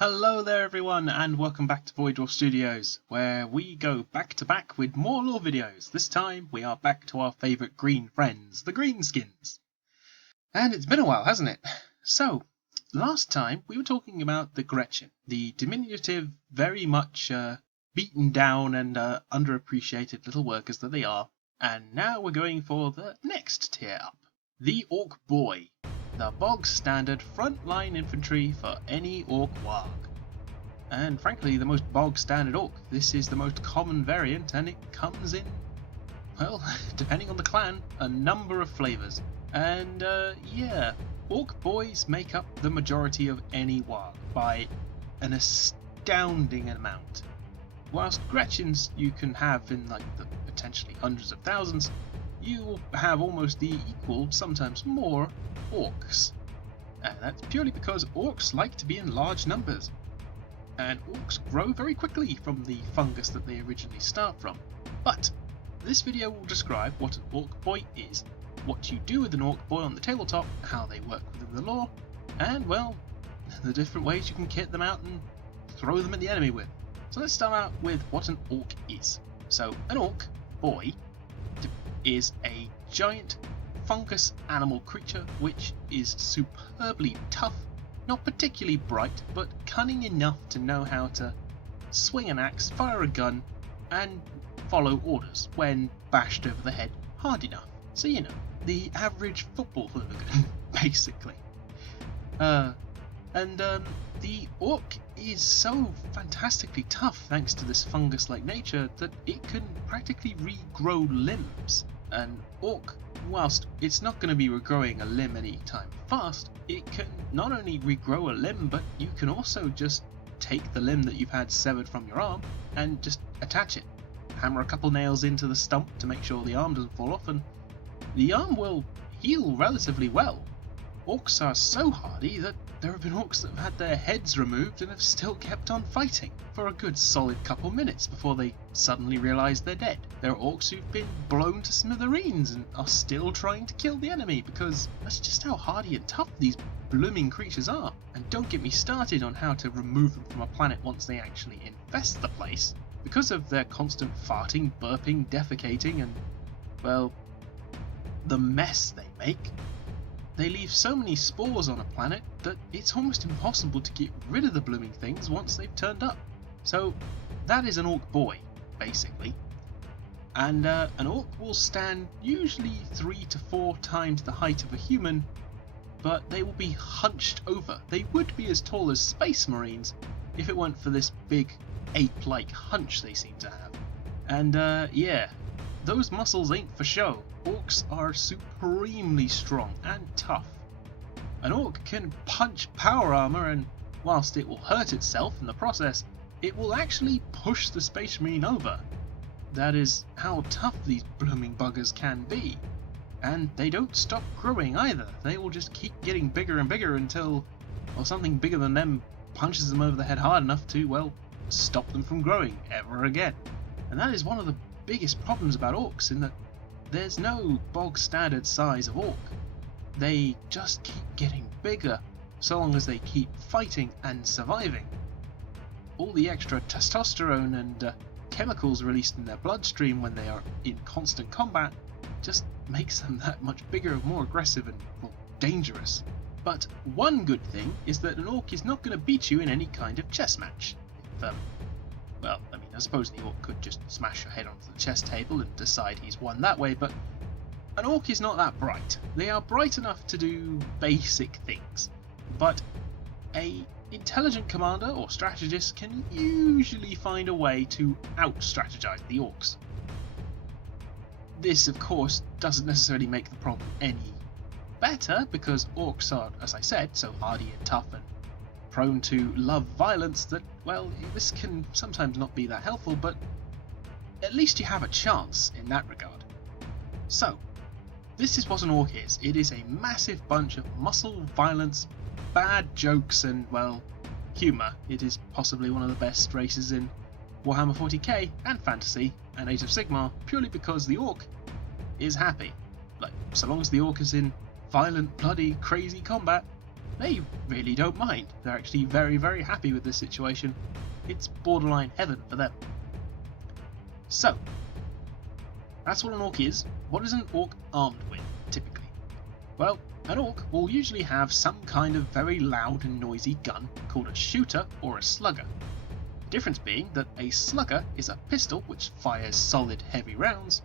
Hello there everyone, and welcome back to Void Dwarf Studios, where we go back to back with more lore videos. This time we are back to our favourite green friends, the Greenskins. And it's been a while, hasn't it? So, last time we were talking about the Gretchen, the diminutive, very much beaten down and underappreciated little workers that they are. And now we're going for the next tier up, the Ork Boy. The bog standard frontline infantry for any Ork warg. And frankly, the most bog standard Ork. This is the most common variant, and it comes in, well, depending on the clan, a number of flavours. And yeah, Ork Boys make up the majority of any warg by an astounding amount. Whilst Gretchens you can have in like the potentially hundreds of thousands, you will have almost the equal, sometimes more, orcs. And that's purely because orcs like to be in large numbers. And orcs grow very quickly from the fungus that they originally start from. But this video will describe what an Ork Boy is, what you do with an Ork Boy on the tabletop, how they work within the lore, and well, the different ways you can kit them out and throw them at the enemy with. So let's start out with what an orc is. So an Ork Boy is a giant fungus animal creature which is superbly tough, not particularly bright, but cunning enough to know how to swing an axe, fire a gun, and follow orders when bashed over the head hard enough. So you know, the average football hooligan, basically. The orc is so fantastically tough thanks to this fungus-like nature that it can practically regrow limbs. An orc, whilst it's not going to be regrowing a limb anytime fast, it can not only regrow a limb, but you can also just take the limb that you've had severed from your arm and just attach it. Hammer a couple nails into the stump to make sure the arm doesn't fall off, and the arm will heal relatively well. Orcs are so hardy that there have been orcs that have had their heads removed and have still kept on fighting for a good solid couple minutes before they suddenly realise they're dead. There are orcs who've been blown to smithereens and are still trying to kill the enemy because that's just how hardy and tough these blooming creatures are. And don't get me started on how to remove them from a planet once they actually infest the place. Because of their constant farting, burping, defecating and, well, the mess they make, they leave so many spores on a planet that it's almost impossible to get rid of the blooming things once they've turned up. So that is an Ork Boy, basically. And an orc will stand usually 3 to 4 times the height of a human, but they will be hunched over. They would be as tall as space marines if it weren't for this big ape-like hunch they seem to have. And yeah, those muscles ain't for show. Orcs are supremely strong and tough. An orc can punch power armor, and whilst it will hurt itself in the process, it will actually push the space marine over. That is how tough these blooming buggers can be. And they don't stop growing either. They will just keep getting bigger and bigger until, well, something bigger than them punches them over the head hard enough to, well, stop them from growing ever again. And that is one of the biggest problems about orcs, in that there's no bog standard size of orc. They just keep getting bigger so long as they keep fighting and surviving. All the extra testosterone and chemicals released in their bloodstream when they are in constant combat just makes them that much bigger and more aggressive and more dangerous. But one good thing is that an orc is not going to beat you in any kind of chess match. Well, I mean, I suppose the orc could just smash your head onto the chess table and decide he's won that way, but an orc is not that bright. They are bright enough to do basic things, but a intelligent commander or strategist can usually find a way to out-strategize the orcs. This, of course, doesn't necessarily make the problem any better, because orcs are, as I said, so hardy and tough and prone to love violence that, well, this can sometimes not be that helpful, but at least you have a chance in that regard. So, this is what an orc is. It is a massive bunch of muscle, violence, bad jokes and, well, humour. It is possibly one of the best races in Warhammer 40k and Fantasy and Age of Sigmar, purely because the orc is happy. Like, so long as the orc is in violent, bloody, crazy combat, they really don't mind. They're actually very, very happy with this situation. It's borderline heaven for them. So, that's what an orc is. What is an orc armed with, typically? Well, an orc will usually have some kind of very loud and noisy gun called a shooter or a slugger. The difference being that a slugger is a pistol which fires solid heavy rounds.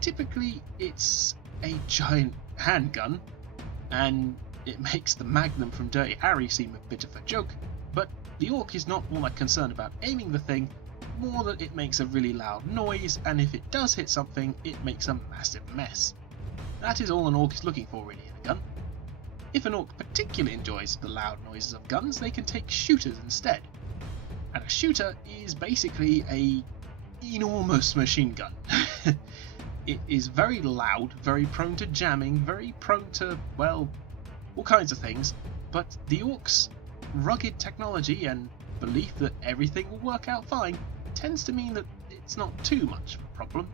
Typically it's a giant handgun, and it makes the Magnum from Dirty Harry seem a bit of a joke, but the orc is not all that concerned about aiming the thing, more that it makes a really loud noise, and if it does hit something, it makes a massive mess. That is all an orc is looking for really in a gun. If an orc particularly enjoys the loud noises of guns, they can take shooters instead. And a shooter is basically a enormous machine gun. It is very loud, very prone to jamming, very prone to, well, all kinds of things, but the orcs' rugged technology and belief that everything will work out fine tends to mean that it's not too much of a problem.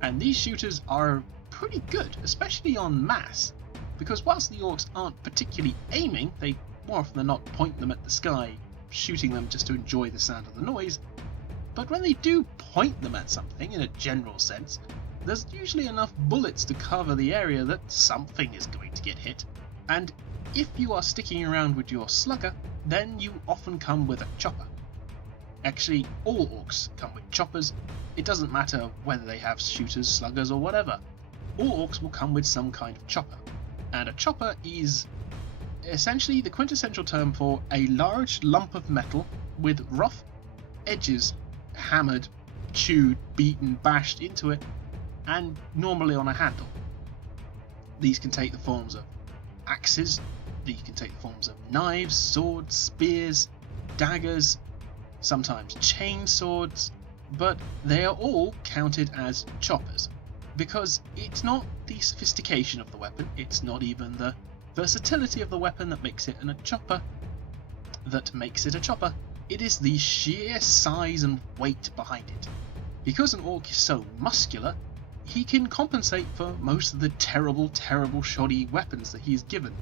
And these shooters are pretty good, especially on mass, because whilst the orcs aren't particularly aiming, they more often than not point them at the sky, shooting them just to enjoy the sound of the noise. But when they do point them at something in a general sense, there's usually enough bullets to cover the area that something is going to get hit. And if you are sticking around with your slugger, then you often come with a chopper. Actually, all orcs come with choppers. It doesn't matter whether they have shooters, sluggers, or whatever. All orcs will come with some kind of chopper. And a chopper is essentially the quintessential term for a large lump of metal with rough edges hammered, chewed, beaten, bashed into it, and normally on a handle. These can take the forms of axes, these can take the forms of knives, swords, spears, daggers, sometimes chain swords, but they are all counted as choppers, because it's not the sophistication of the weapon, it's not even the versatility of the weapon that makes it a chopper, it is the sheer size and weight behind it. Because an orc is so muscular, he can compensate for most of the terrible, shoddy weapons that he's given,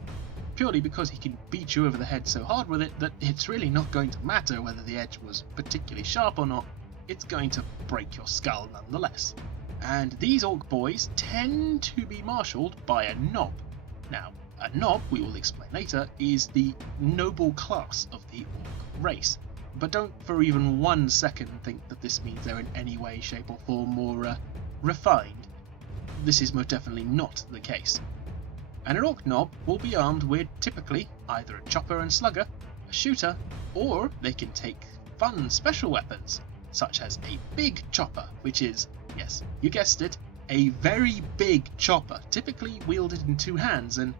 purely because he can beat you over the head so hard with it that it's really not going to matter whether the edge was particularly sharp or not, it's going to break your skull nonetheless. And these orc boys tend to be marshalled by a knob. Now, a knob, we will explain later, is the noble class of the orc race, but don't for even 1 second think that this means they're in any way, shape or form more refined. This is most definitely not the case. And an orc knob will be armed with typically either a chopper and slugger, a shooter, or they can take fun special weapons, such as a big chopper, which is, yes, you guessed it, a very big chopper, typically wielded in 2 hands, and,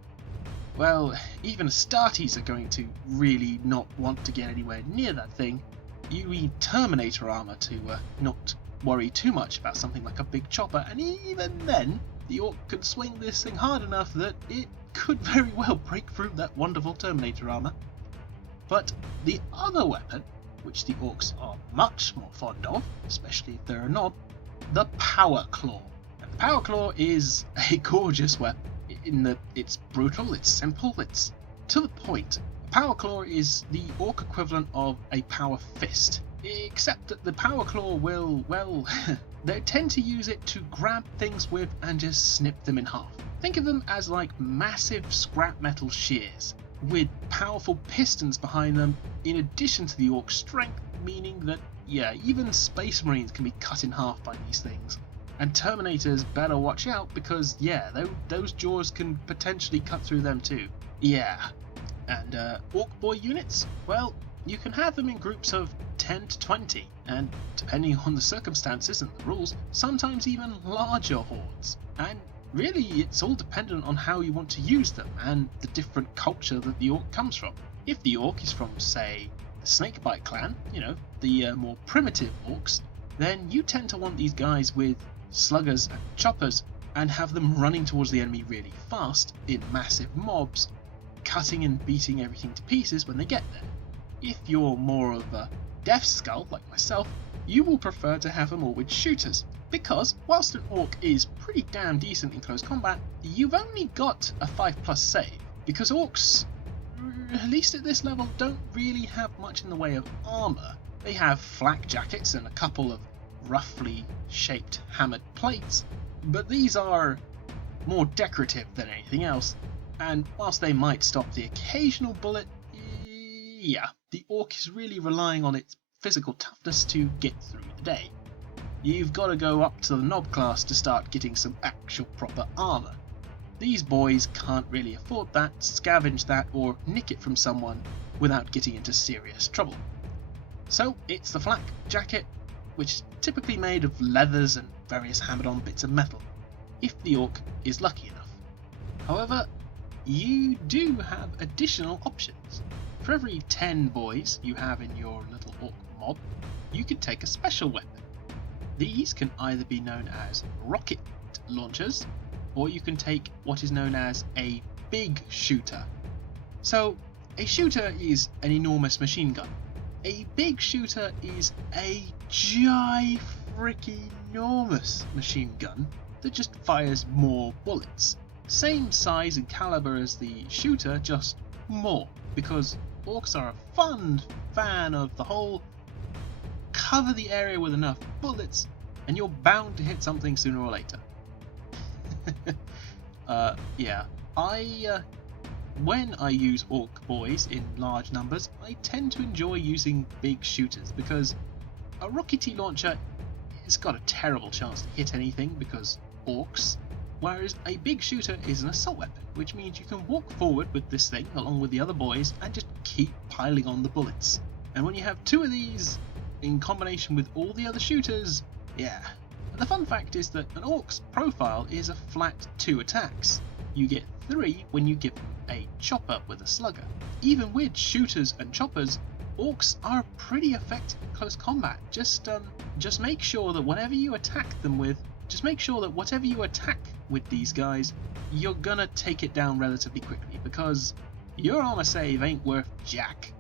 well, even Astartes are going to really not want to get anywhere near that thing. You need Terminator armor to not worry too much about something like a big chopper, and even then, the orc could swing this thing hard enough that it could very well break through that wonderful Terminator armor. But the other weapon, which the orcs are much more fond of, especially if they're a knob, the Power Claw. And the Power Claw is a gorgeous weapon in that it's brutal, it's simple, it's to the point. A Power Claw is the orc equivalent of a Power Fist, except that the Power Claw will, well, they tend to use it to grab things with and just snip them in half. Think of them as like massive scrap metal shears with powerful pistons behind them, in addition to the orc's strength, meaning that, yeah, even Space Marines can be cut in half by these things. And Terminators better watch out because, yeah, those jaws can potentially cut through them too. Yeah. And Ork Boy units? Well, you can have them in groups of 10 to 20, and depending on the circumstances and the rules, sometimes even larger hordes. And really, it's all dependent on how you want to use them and the different culture that the orc comes from. If the orc is from, say, the Snakebite clan, you know, the more primitive orcs, then you tend to want these guys with sluggers and choppers and have them running towards the enemy really fast in massive mobs, cutting and beating everything to pieces when they get there. If you're more of a Death Skull, like myself, you will prefer to have them all with shooters, because whilst an orc is pretty damn decent in close combat, you've only got a 5+ save, because orcs at least at this level, don't really have much in the way of armour. They have flak jackets and a couple of roughly shaped hammered plates, but these are more decorative than anything else, and whilst they might stop the occasional bullet, yeah, the Ork is really relying on its physical toughness to get through the day. You've got to go up to the Nob class to start getting some actual proper armour. These boys can't really afford that, scavenge that, or nick it from someone without getting into serious trouble. So it's the flak jacket, which is typically made of leathers and various hammered on bits of metal, if the Ork is lucky enough. However, you do have additional options. For every 10 boys you have in your little Ork mob, you can take a special weapon. These can either be known as rocket launchers, or you can take what is known as a big shooter. So, a shooter is an enormous machine gun. A big shooter is a enormous machine gun that just fires more bullets. Same size and caliber as the shooter, just more, because Orks are a fan of the whole cover the area with enough bullets and you're bound to hit something sooner or later. Yeah, when I use Ork Boys in large numbers, I tend to enjoy using big shooters because a rockety launcher has got a terrible chance to hit anything because Orks, whereas a big shooter is an assault weapon, which means you can walk forward with this thing along with the other boys and just keep piling on the bullets. And when you have two of these in combination with all the other shooters, yeah. And the fun fact is that an Ork's profile is a flat 2 attacks. You get 3 when you give them a chopper with a slugger. Even with shooters and choppers, Orks are pretty effective in close combat. Just make sure that whatever you attack with these guys, you're gonna take it down relatively quickly because your armor save ain't worth jack.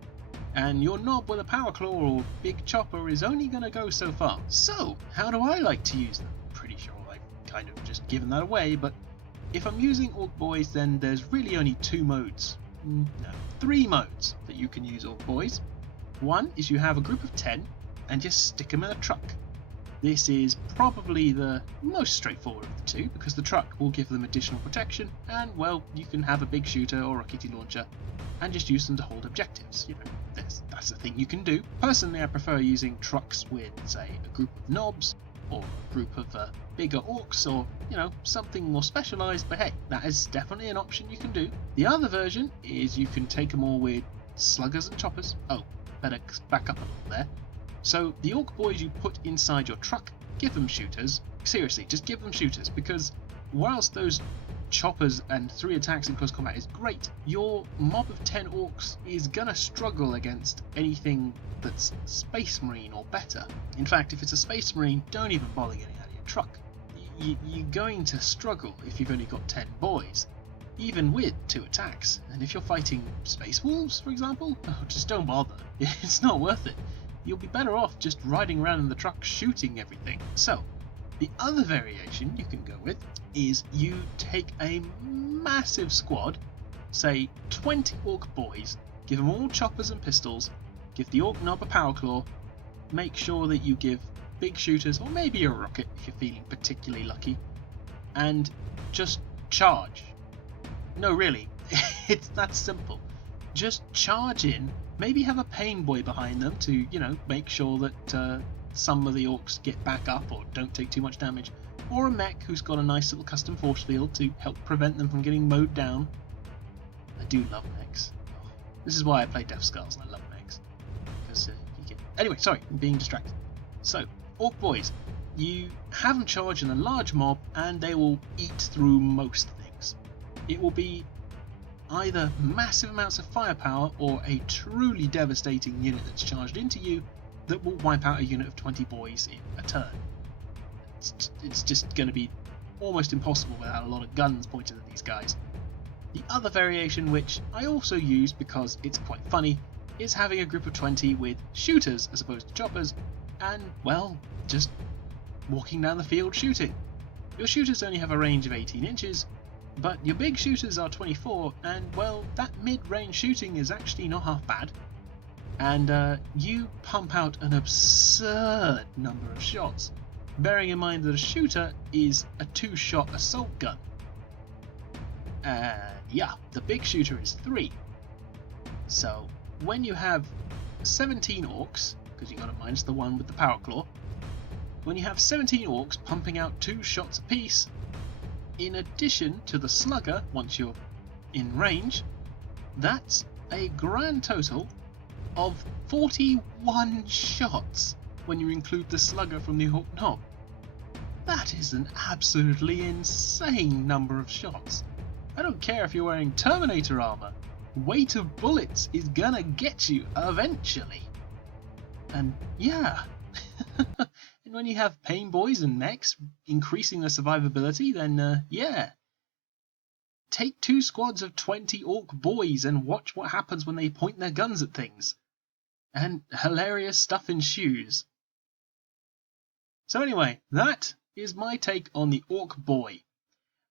And your knob with a power claw or big chopper is only going to go so far. So, how do I like to use them? Pretty sure I've kind of just given that away, but if I'm using Ork Boys, then there's really only 2 modes. No, 3 modes that you can use Ork Boys. One is you have a group of 10 and just stick them in a truck. This is probably the most straightforward of the two because the truck will give them additional protection and, well, you can have a big shooter or a rockety launcher and just use them to hold objectives. You know, that's a thing you can do. Personally, I prefer using trucks with, say, a group of knobs or a group of bigger Orks or, you know, something more specialised, but hey, that is definitely an option you can do. The other version is you can take them all with sluggers and choppers. Oh, better back up a little there. So the Ork Boys you put inside your truck, give them shooters. Seriously, just give them shooters, because whilst those choppers and 3 attacks in close combat is great, your mob of 10 Orks is gonna struggle against anything that's Space Marine or better. In fact, if it's a Space Marine, don't even bother getting out of your truck. You're going to struggle if you've only got 10 boys, even with 2 attacks. And if you're fighting Space Wolves, for example, just don't bother. It's not worth it. You'll be better off just riding around in the truck shooting everything. So, the other variation you can go with is you take a massive squad, say 20 Ork Boys, give them all choppers and pistols, give the Ork Knob a power claw, make sure that you give big shooters, or maybe a rocket if you're feeling particularly lucky, and just charge. No, really, it's that simple. Just charge in, maybe have a pain boy behind them to, you know, make sure that some of the Orks get back up or don't take too much damage, or a mech who's got a nice little custom force field to help prevent them from getting mowed down. I do love mechs. This is why I play Death Skulls and I love mechs. Because you get... Anyway, sorry, I'm being distracted. So, Ork Boys, you have them charge in a large mob and they will eat through most things. It will be either massive amounts of firepower or a truly devastating unit that's charged into you that will wipe out a unit of 20 boys in a turn. It's just going to be almost impossible without a lot of guns pointed at these guys. The other variation, which I also use because it's quite funny, is having a group of 20 with shooters as opposed to choppers, and, well, just walking down the field shooting. Your shooters only have a range of 18 inches, But your big shooters are 24, and well, that mid-range shooting is actually not half bad. And you pump out an absurd number of shots, bearing in mind that a shooter is a 2-shot assault gun. And yeah, the big shooter is 3. So when you have 17 orcs, because you got to minus the one with the power claw, when you have 17 orcs pumping out 2 shots apiece, in addition to the slugger once you're in range, that's a grand total of 41 shots when you include the slugger from the Ork Knob. That is an absolutely insane number of shots. I don't care if you're wearing Terminator armor, weight of bullets is gonna get you eventually. And yeah, and when you have pain boys and mechs increasing their survivability, then yeah. Take 2 squads of 20 Ork Boys and watch what happens when they point their guns at things. And hilarious stuff ensues. So anyway, that is my take on the Ork Boy.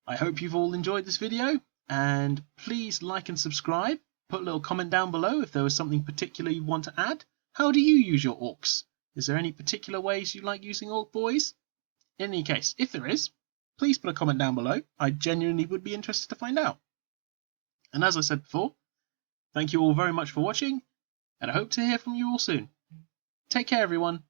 I hope you've all enjoyed this video, and please like and subscribe. Put a little comment down below if there was something particular you want to add. How do you use your orcs? Is there any particular ways you like using Ork Boys? In any case, if there is, please put a comment down below. I genuinely would be interested to find out. And as I said before, thank you all very much for watching, and I hope to hear from you all soon. Take care, everyone.